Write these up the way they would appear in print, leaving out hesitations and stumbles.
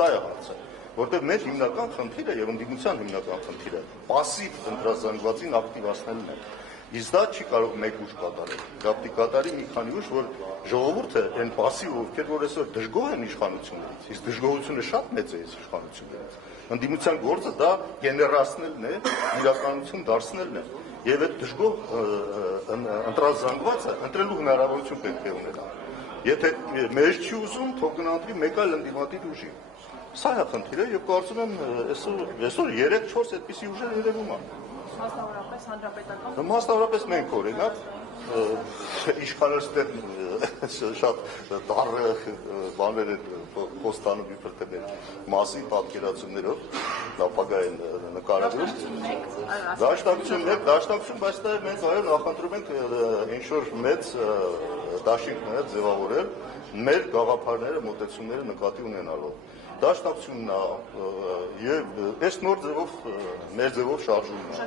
Սա է հարցը, որտեղ մեր հիմնական խնդիրը եւ ընդդիմության հիմնական խնդիրը пассив ընտրազանգվածին ակտիվացնելն է։ Իսկ դա չի կարող մեկ ուժ կատարել։ Դա պիտի կատարի մի քանի ուժ, որ ժողովուրդը այն пассив ովքեր որ այսօր դժգոհ են իշխանություններից, իսկ դժգոհությունը շատ մեծ է այս իշխանություններից։ Ընդդիմության գործը դա գեներացնելն է, իրականություն դարձնելն է։ Եվ այդ դժգոհ ընտրազանգվածը ընտրելու հնարավորություն պետք է ունենա։ Եթե մեր չի ուզում, թող գնահատվի մեկ այլ ընդդիմադիր ուժի։ Սա է խնդիրը եւ կարծում եմ այսօր 3-4 այդպիսի ուժեր երևում են։ Մասնավորապես հանրապետական։ Մասնավորապես մենք օրինակ իշխանստեր շատ դառը բաներ են խոստանում իբր թե մեր մասի պատկերացումներով ապագային նկարագրում։ Դաշնակցություն, բայց դա մենք այո նախընտրում ենք ինչ-որ մեծ դաշինքներ ձևավորել մեր գաղափարները, մոտեցումները նկատի ունենալով։ Դաշնակցությունն եւ այս նոր ձևով մեր ձևով շարժումն է։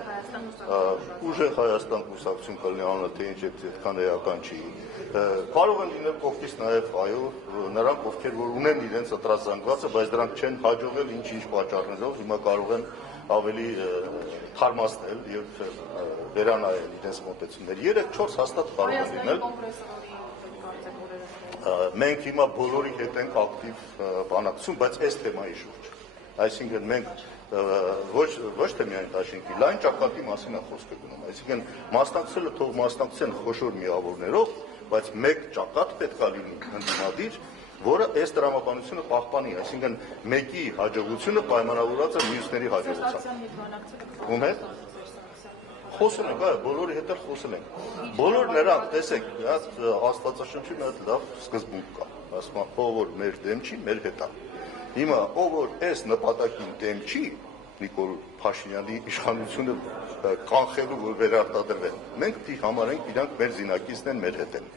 Ուժեղ Հայաստան կուսակցություն կլինի անունը, թե ինչ այդքան էական չի։ Կարող են լինել կողքից նաեւ այո, նրանք ովքեր որ ունեն իրենց ընտրազանգվածը, բայց դրանք չեն հաջողել ինչ-ինչ պատճառներով, հիմա կարող են ավելի թարմացնել եւ վերանայել իրենց մոտեցումները։ 3-4 հաստատ կարող են լինել։ Մենք հիմա բոլորի հետ ենք ակտիվ բանակցում, բայց այս թեմայի շուրջ։ Այսինքն մենք ոչ թե միայն դաշինքի, լայն ճակատի մասին է խոսքը գնում։ Այսինքն մասնակցելը թող մասնակցեն խոշոր միավորներով, բայց մեկ ճակատ պետք է լինի ընդդիմադիր, որը այս տրամաբանությունը պահպանի, այսինքն մեկի հաջողությունը պայմանավորված է մյուսների հաջողությամբ։ Ում հետ խոսել ենք, այո, բոլորի հետ էլ խոսել ենք։ Բոլոր նրանք, տեսեք, Աստվածաշնչում այդ լավ սկզբունք կա։ Ասում է, ով որ մեր դեմ չի, մեր հետ է։ Հիմա ով որ այս նպատակին դեմ չի, Նիկոլ Փաշինյանի իշխանությունը կանխելու, որ վերարտադրվեն, մենք պիտի համարենք իրանք մեր զինակիցն են, մեր հետ են։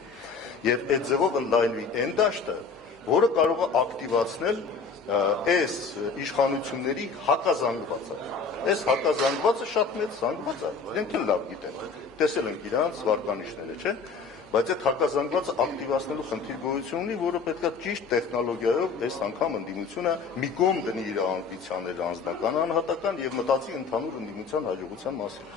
Եվ այդ ձևով ընդլայնվի այն դաշտը, որը կարող է ակտիվացնել այս իշխանությունների հակազանգվածը։ Այս հակազանգվածը շատ մեծ զանգված է, իրենք էլ լավ գիտեն, տեսել ենք իրանց վարկանիշները, չէ՞, բայց այդ հակազանգվածը ակտիվացնելու խնդիր գոյություն ունի, որը պետք է ճիշտ տեխնոլոգիայով այս անգամ ընդդիմությունը մի կողմ դնի իր ամբիցիաները անձնական, անհատական եւ մտածի ընդհանուր ընդդիմության հաջողության մասին։